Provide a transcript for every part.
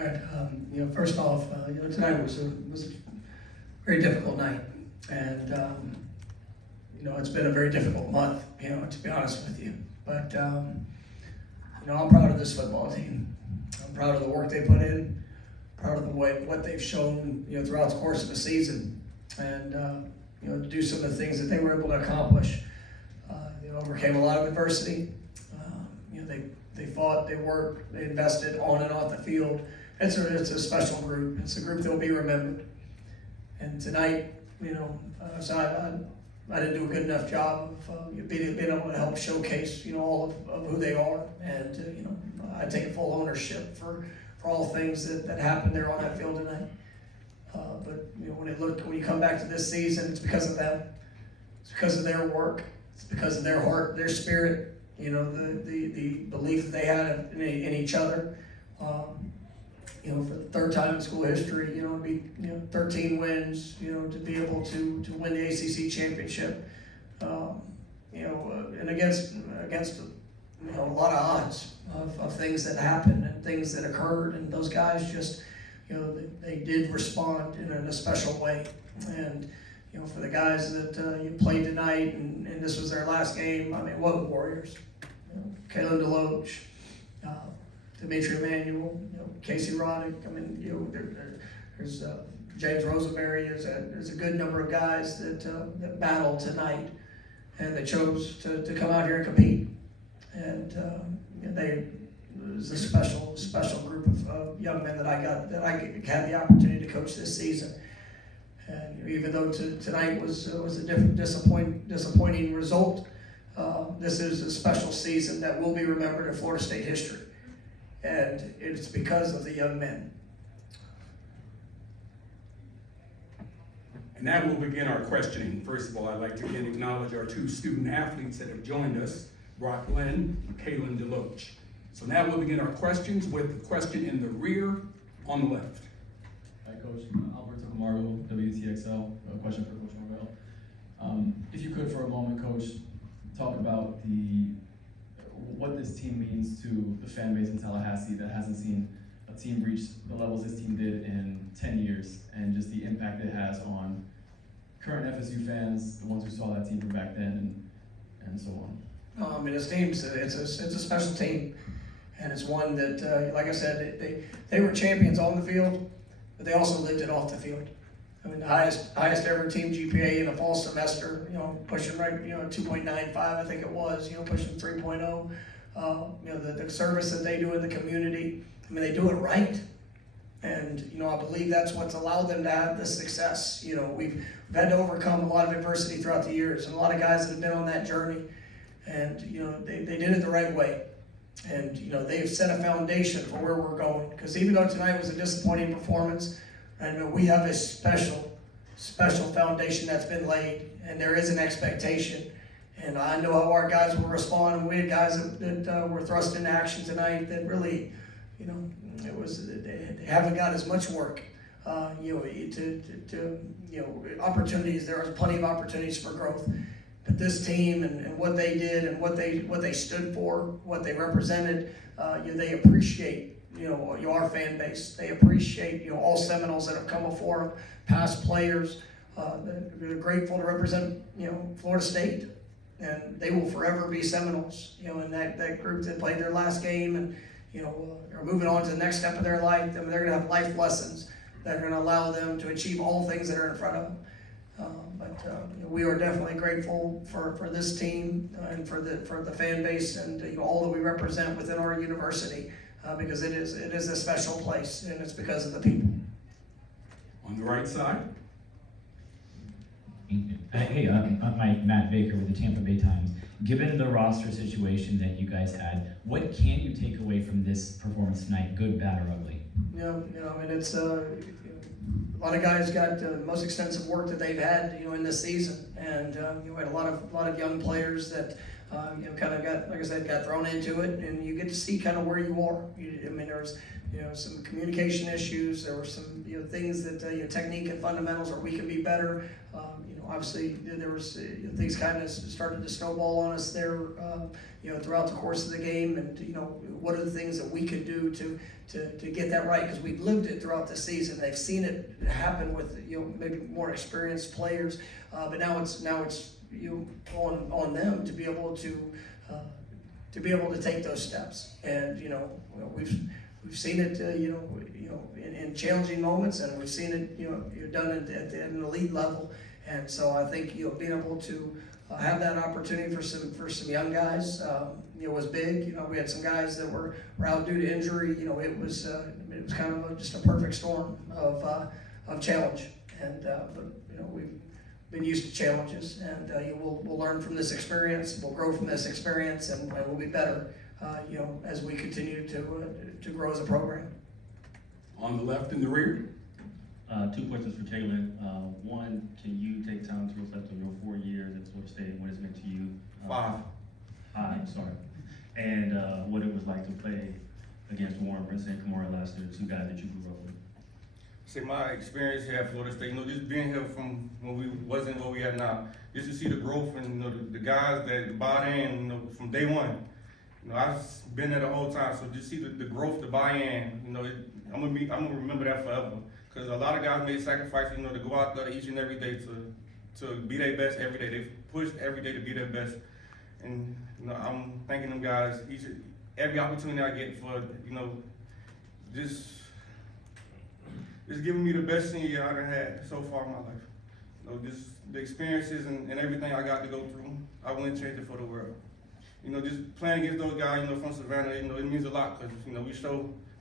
All right. First off, tonight was a very difficult night, and it's been a very difficult month. To be honest with you, but I'm proud of this football team. I'm proud of the work they put in, proud of what they've shown, throughout the course of the season, and to do some of the things that they were able to accomplish. They overcame a lot of adversity. They fought, they worked, they invested on and off the field. It's a special group. It's a group that will be remembered. And tonight, so I didn't do a good enough job of being able to help showcase, all of who they are. And, I take full ownership for all things that happened there on that field tonight. But when you come back to this season, it's because of them. It's because of their work. It's because of their heart, their spirit, the belief that they had in each other. For the third time in school history, to be 13 wins, to be able to win the ACC championship, and against a lot of odds of things that happened and things that occurred, and those guys just they did respond in a special way. And for the guys that you played tonight, and this was their last game, what warriors! Kalen, DeLoach, Dimitri Emanuel, Casey Roddick. There's James Rosenberry. There's a good number of guys that battled tonight, and they chose to come out here and compete. And it was a special group of young men that I had the opportunity to coach this season. And even though tonight was a different disappointing result, this is a special season that will be remembered in Florida State history. And it's because of the young men. And that will begin our questioning. First of all, I'd like to again acknowledge our two student athletes that have joined us, Brock Glenn and Kalen DeLoach. So now we'll begin our questions with the question in the rear on the left. Hi, Coach. Alberto Camargo, WTXL. A question for Coach Norvell. If you could, for a moment, Coach, talk about what this team means to the fan base in Tallahassee that hasn't seen a team reach the levels this team did in 10 years, and just the impact it has on current FSU fans, the ones who saw that team from back then, and so on. This team's it's a special team, and it's one that, like I said, they were champions on the field, but they also lived it off the field. The highest ever team GPA in a fall semester, pushing 2.95, I think it was, pushing 3.0. The service that they do in the community, they do it right. And, I believe that's what's allowed them to have this success. We've had to overcome a lot of adversity throughout the years, and a lot of guys that have been on that journey. And, they did it the right way. And, they've set a foundation for where we're going. Because even though tonight was a disappointing performance, and we have a special foundation that's been laid, and there is an expectation. And I know how our guys will respond. We had guys that were thrust into action tonight that really, they haven't got as much work. Opportunities. There are plenty of opportunities for growth. But this team and what they did and what they stood for, what they represented, they appreciate. Our fan base. They appreciate, all Seminoles that have come before them, past players. They're grateful to represent, Florida State. And they will forever be Seminoles, in that group that played their last game and, are moving on to the next step of their life. They're going to have life lessons that are going to allow them to achieve all things that are in front of them. We are definitely grateful for this team and for the fan base and all that we represent within our university. Because it is a special place, and it's because of the people. On the right side. Hey, I'm Matt Baker with the Tampa Bay Times. Given the roster situation that you guys had, what can you take away from this performance tonight, good, bad, or ugly? It's a lot of guys got the most extensive work that they've had, in this season, and we had a lot of young players that. Kind of got, like I said, got thrown into it, and you get to see kind of where you are. There was, some communication issues. There were some, things that, technique and fundamentals, or we can be better. obviously there was things kind of started to snowball on us there, throughout the course of the game, and what are the things that we could do to get that right, because we've lived it throughout the season. They've seen it happen with maybe more experienced players, but now it's on them to be able to take those steps, and we've seen it in challenging moments, and we've seen it done at an elite level, and so I think being able to have that opportunity for some young guys was big. We had some guys that were out due to injury. It was kind of just a perfect storm of challenge, and but we've been used to challenges, and we'll learn from this experience. We'll grow from this experience, and we'll be better as we continue to grow as a program. On the left in the rear. 2 questions for Kalen. One, can you take time to reflect on your 4 years at Florida State and what it's meant to you? 5. 5, sorry. And what it was like to play against Warren Prince and Kamara last year, 2 guys that you grew up with. See, my experience here at Florida State, just being here from when we wasn't where we are now, just to see the growth and the guys that bought in, from day one. I've been there the whole time, so just see the growth, the buy-in. I'm gonna remember that forever. Because a lot of guys made sacrifices, to go out there each and every day to be their best every day. They pushed every day to be their best, and I'm thanking them guys every opportunity I get for just giving me the best senior year I've had so far in my life. Just the experiences and everything I got to go through, I wouldn't change it for the world. Just playing against those guys, from Savannah, it means a lot because we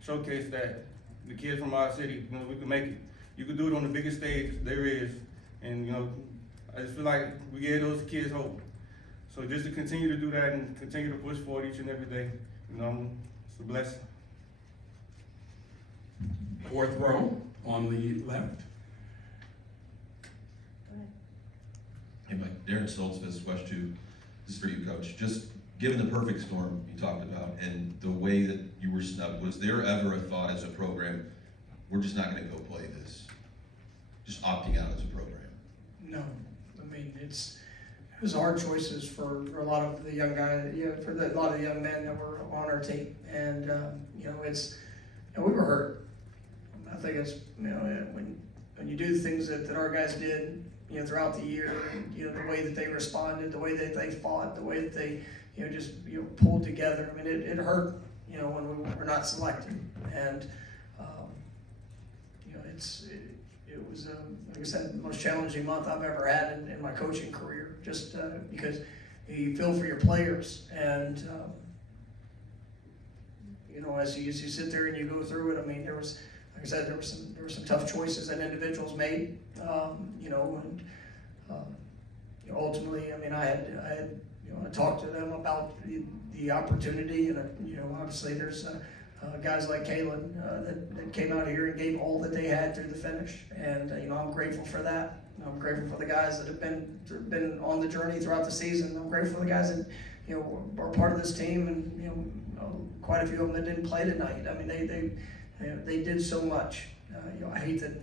showcase that. The kids from our city, we can make it. You can do it on the biggest stage there is, and I just feel like we gave those kids hope. So just to continue to do that and continue to push forward each and every day, it's a blessing. 4th row on the left. Hey, Mike, Darren Stoltz, this question is for you, Coach. Just given the perfect storm you talked about and the way that you were snubbed, was there ever a thought as a program, we're just not going to go play this? Just opting out as a program? No, I mean it was hard choices for a lot of the young guys, for a lot of the young men that were on our team, and we were hurt. I think it's when you do the things that our guys did throughout the year, and the way that they responded, the way that they fought, the way that they just pulled together. I mean it hurt when we were not selected, and it was like I said, the most challenging month I've ever had in my coaching career, just because you feel for your players, and as you see and you go through it. I mean, there was, like I said, there were some tough choices that individuals made, and ultimately, I mean, I had I talked to them about the opportunity, and obviously there's guys like Kalen that came out here and gave all that they had through the finish, and I'm grateful for that. I'm grateful for the guys that have been on the journey throughout the season. I'm grateful for the guys that are part of this team, and quite a few of them that didn't play tonight. I mean, they did so much. I hate that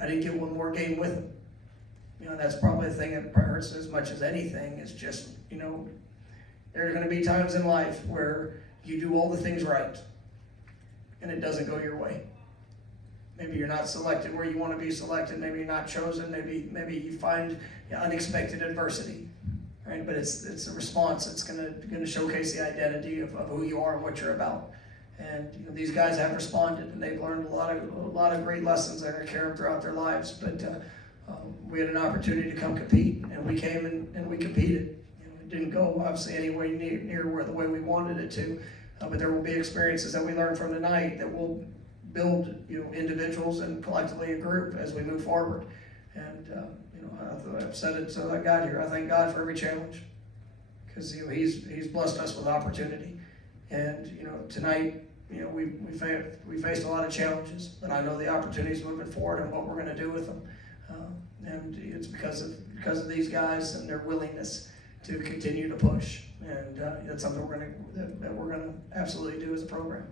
I didn't get one more game with them. That's probably the thing that hurts as much as anything. Is just there are going to be times in life where you do all the things right, and it doesn't go your way. Maybe you're not selected where you want to be selected. Maybe you're not chosen. Maybe you find unexpected adversity, right? But it's a response that's going to showcase the identity of who you are and what you're about. And these guys have responded, and they've learned a lot of great lessons that are going to carry them throughout their lives. But we had an opportunity to come compete, and we came and we competed. It didn't go obviously anywhere near where the way we wanted it to, but there will be experiences that we learn from tonight that will build individuals and collectively a group as we move forward. And I've said it since I got here. I thank God for every challenge, because He's blessed us with opportunity. And tonight we faced a lot of challenges, but I know the opportunities moving forward and what we're going to do with them. And it's because of these guys and their willingness to continue to push, and that's something that we're gonna absolutely do as a program.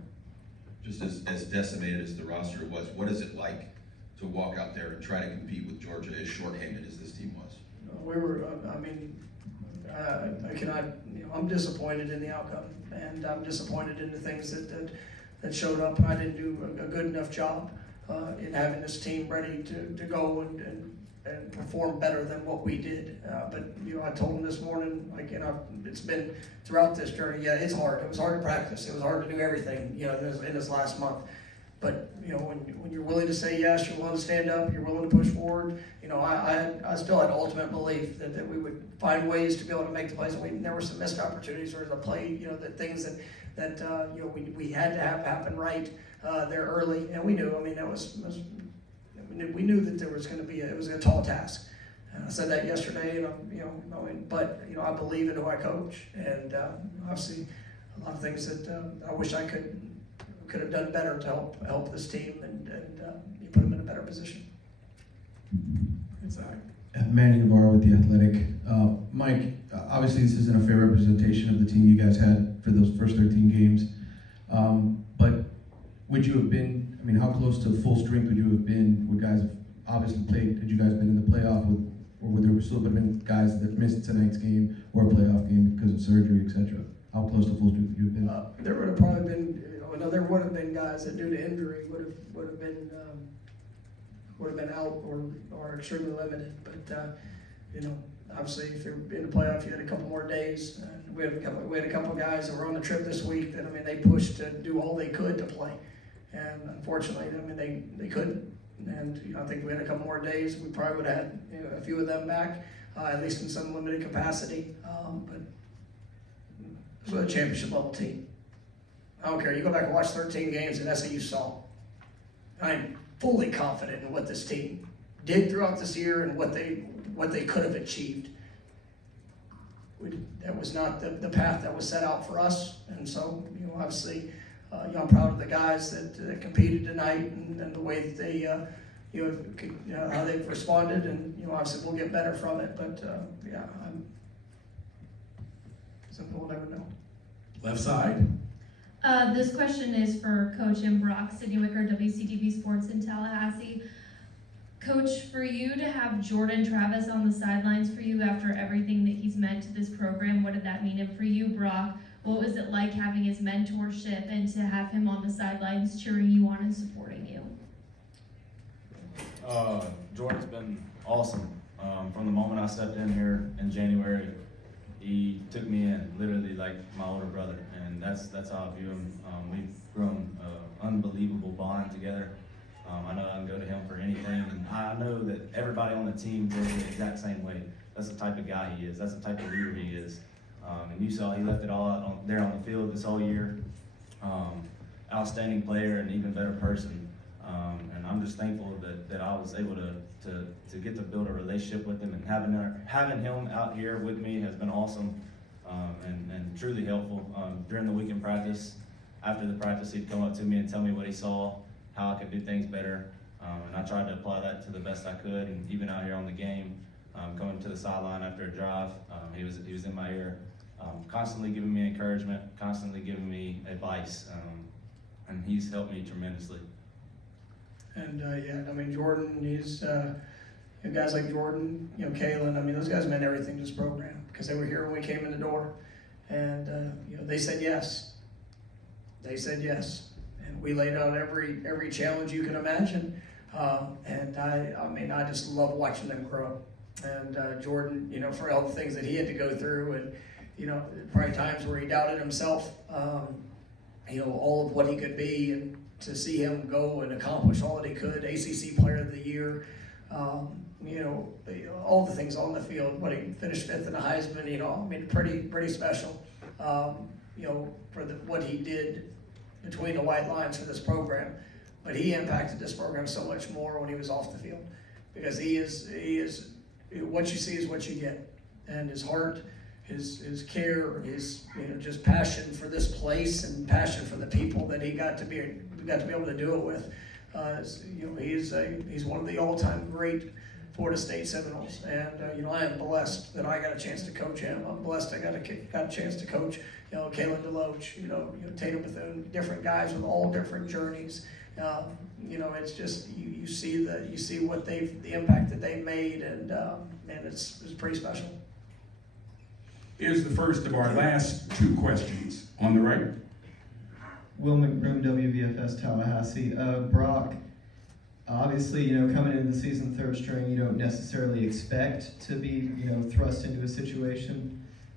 Just as decimated as the roster was, what is it like to walk out there and try to compete with Georgia as shorthanded as this team was? We were, I cannot, I'm disappointed in the outcome, and I'm disappointed in the things that showed up, and I didn't do a good enough job in having this team ready to go and perform better than what we did. But I told them this morning, it's been throughout this journey. Yeah, it's hard. It was hard to practice. It was hard to do everything, in this last month. But when you're willing to say yes, you're willing to stand up, you're willing to push forward. I still had ultimate belief that we would find ways to be able to make the plays. There were some missed opportunities or the play, that things that we had to have happen right there early, and we knew. We knew that there was going to be it was a tall task. And I said that yesterday, and but I believe in who I coach, and obviously a lot of things that I wish I could have done better to help this team and put them in a better position. Inside. Manny Navarro with The Athletic. Mike, obviously this isn't a fair representation of the team you guys had for those first 13 games, but would you have been, how close to full strength would you have been? Would guys have obviously played, had you guys been in the playoff with, or would there still have been guys that missed tonight's game or a playoff game because of surgery, etc.? How close to full strength would you have been? There would have probably been, there would have been guys that due to injury would have been out or extremely limited. But obviously, if you're in the playoff, you had a couple more days. And we had a couple guys that were on the trip this week that they pushed to do all they could to play, and unfortunately, they couldn't. And I think we had a couple more days. We probably would have had a few of them back, at least in some limited capacity. But this was a championship level team. I don't care. You go back and watch 13 games, and that's what you saw. I'm fully confident in what this team did throughout this year and what they could have achieved. That was not the path that was set out for us, and so obviously, I'm proud of the guys that competed tonight and the way that they how they've responded, and obviously we'll get better from it. But we'll never know. Left side. This question is for Coach M. Brock, Sydney Wicker, WCTV Sports in Tallahassee. Coach, for you to have Jordan Travis on the sidelines for you after everything that he's meant to this program, what did that mean? And for you, Brock, what was it like having his mentorship and to have him on the sidelines cheering you on and supporting you? Jordan's been awesome. From the moment I stepped in here in January, he took me in literally like my older brother, and that's how I view him. We've grown an unbelievable bond together. I know I can go to him for anything, and I know that everybody on the team feels the exact same way. That's the type of guy he is. That's the type of leader he is. And you saw he left it all out there on the field this whole year. Outstanding player and even better person. And I'm just thankful that I was able to get to build a relationship with him, and having him out here with me has been awesome and truly helpful. During the weekend practice, after the practice, he'd come up to me and tell me what he saw, how I could do things better, and I tried to apply that to the best I could. And even out here on the game, coming to the sideline after a drive, he was in my ear, constantly giving me encouragement, constantly giving me advice, and he's helped me tremendously. And Jordan, he's guys like Jordan, Kalen. Those guys meant everything to this program because they were here when we came in the door, and they said yes. They said yes. And we laid out every challenge you can imagine, and I just love watching them grow. And Jordan, for all the things that he had to go through, and probably times where he doubted himself, all of what he could be, and to see him go and accomplish all that he could, ACC Player of the Year, all the things on the field. But he finished 5th in the Heisman. Pretty special. For what he did between the white lines for this program, but he impacted this program so much more when he was off the field, because he is what you see is what you get, and his heart, his care, his just passion for this place and passion for the people that we got to be able to do it with. He's one of the all-time great Florida State Seminoles. And, I am blessed that I got a chance to coach him. I'm blessed I got a chance to coach, Kalen DeLoach, Tatum Bethune, different guys with all different journeys. It's just, you see what the impact that they've made, and it's pretty special. Here's the first of our last two questions on the right. Will McBroom, WVFS Tallahassee. Brock, obviously, coming into the season third string, you don't necessarily expect to be, thrust into a situation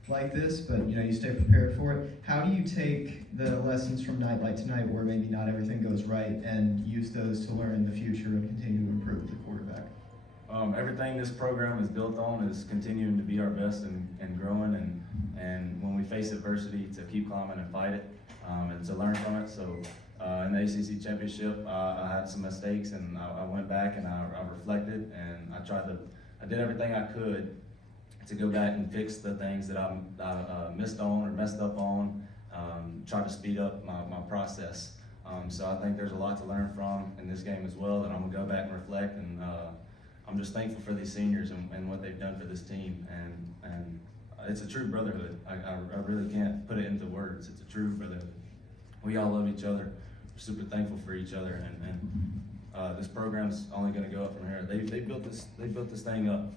like this, but, you stay prepared for it. How do you take the lessons from night like tonight, where maybe not everything goes right, and use those to learn in the future and continue to improve the quarterback? Everything this program is built on is continuing to be our best and growing, and when we face adversity, to keep climbing and fight it, and to learn from it. So in the ACC championship, I had some mistakes, and I went back and I reflected, and I did everything I could to go back and fix the things that I missed on or messed up on, try to speed up my process. So I think there's a lot to learn from in this game as well, that I'm gonna go back and reflect, and I'm just thankful for these seniors and what they've done for this team, and it's a true brotherhood. I really can't put it into words. It's a true brotherhood. We all love each other. We're super thankful for each other, and this program's only gonna go up from here. They built this thing up.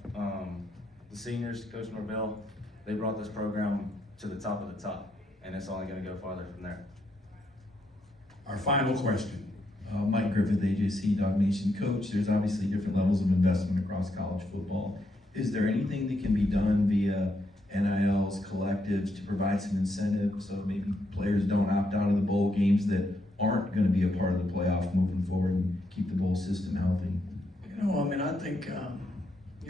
The seniors, Coach Norvell, they brought this program to the top of the top, and it's only gonna go farther from there. Our final question. Mike Griffith, AJC Dog Nation. Coach, there's obviously different levels of investment across college football. Is there anything that can be done via NILs, collectives, to provide some incentive so maybe players don't opt out of the bowl games that aren't going to be a part of the playoff moving forward and keep the bowl system healthy? I think,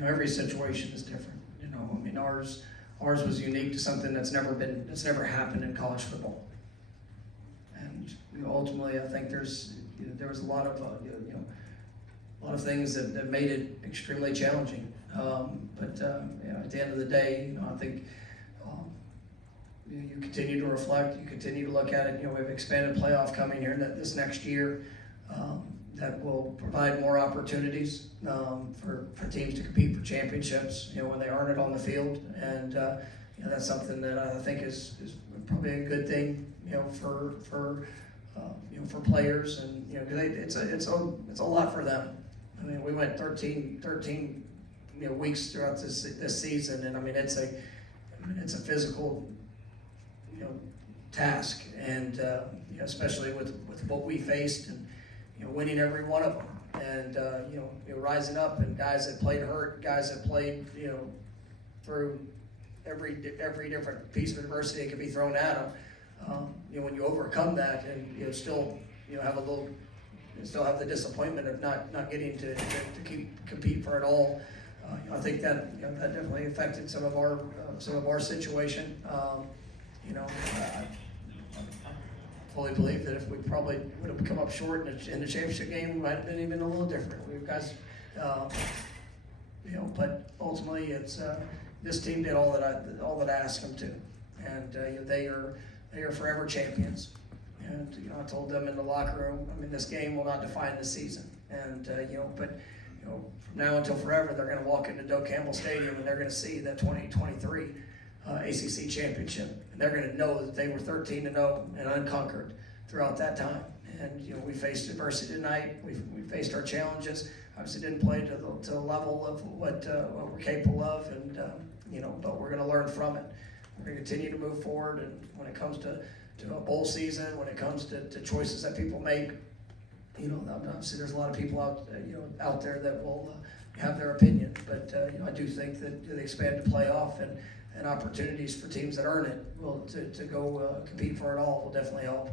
every situation is different. Ours was unique to something that's never happened in college football. And ultimately, I think there was a lot of things that made it extremely challenging. But at the end of the day, I think you continue to reflect, you continue to look at it. We have expanded playoff coming here this next year that will provide more opportunities for teams to compete for championships. When they earn it on the field, and that's something that I think is probably a good thing. For players, and it's a lot for them. We went 13 weeks throughout this season, and it's a physical task, and especially with what we faced, and winning every one of them, and rising up, and guys that played hurt, guys that played through every different piece of adversity that could be thrown at them. When you overcome that, and still have the disappointment of not getting to compete for it all, I think that that definitely affected some of our situation. I fully believe that if we probably would have come up short in the championship game, we might have been even a little different. We've guys, but ultimately it's this team did all that I asked them to, and they are forever champions. And I told them in the locker room, this game will not define the season. And but from now until forever, they're going to walk into Doak Campbell Stadium, and they're going to see that 2023 ACC championship, and they're going to know that they were 13-0 and unconquered throughout that time. And we faced adversity tonight. We faced our challenges. Obviously, didn't play to the level of what we're capable of, and but we're going to learn from it. We're going to continue to move forward, and when it comes to a bowl season, when it comes to choices that people make, obviously there's a lot of people out there that will have their opinion, but I do think that the expanded playoff and opportunities for teams that earn it to go compete for it all will definitely help.